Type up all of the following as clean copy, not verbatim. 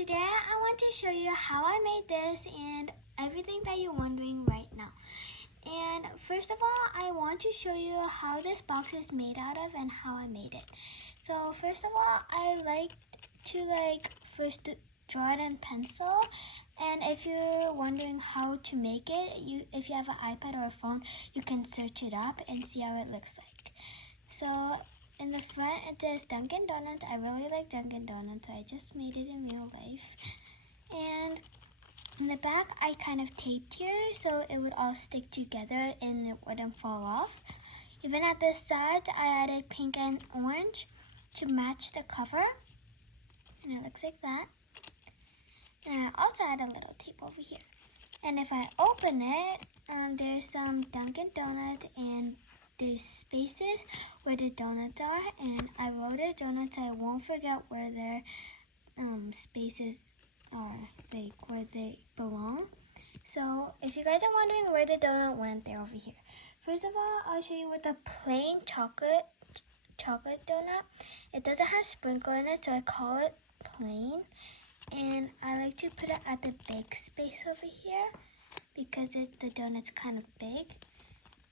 today I want to show you how I made this and everything that you're wondering right now. And first of all, I want to show you how this box is made out of and how I made it. So first of all, I like to first draw it in pencil. And if you're wondering how to make it, if you have an iPad or a phone, you can search it up and see how it looks like. So in the front, it says Dunkin' Donuts. I really like Dunkin' Donuts, so I just made it in real life. And in the back, I kind of taped here so it would all stick together and it wouldn't fall off. Even at the sides, I added pink and orange to match the cover. And it looks like that. And I also add a little tape over here. And if I open it, there's some Dunkin' Donuts and there's spaces where the donuts are, and I wrote it donuts. I won't forget where their spaces are, where they belong. So if you guys are wondering where the donut went, they're over here. First of all, I'll show you with the plain chocolate donut. It doesn't have sprinkle in it, so I call it plain. And I like to put it at the big space over here because the donut's kind of big.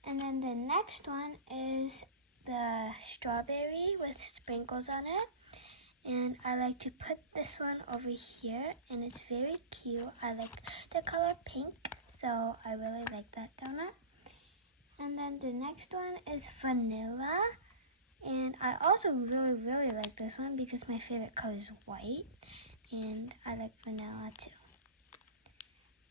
And then the next one is the strawberry with sprinkles on it. And I like to put this one over here, and it's very cute. I like the color pink, so I really like that donut. And then the next one is vanilla. And I also really like this one because my favorite color is white. And I like vanilla too.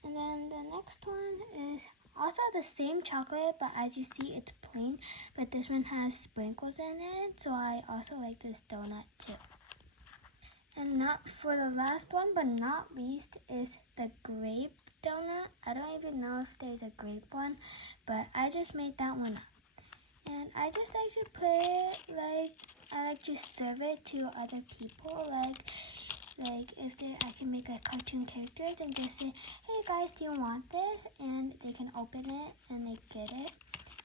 And then the next one is also the same chocolate, but as you see, it's plain. But this one has sprinkles in it, so I also like this donut too. And not for the last one, but not least, is the grape donut. I don't even know if there's a grape one, but I just made that one up. And I just like to put it I like to serve it to other people, like if I can make cartoon characters and just say, hey guys, do you want this? And they can open it and they get it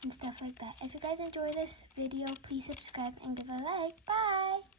and stuff like that. If you guys enjoy this video, please subscribe and give a like. Bye!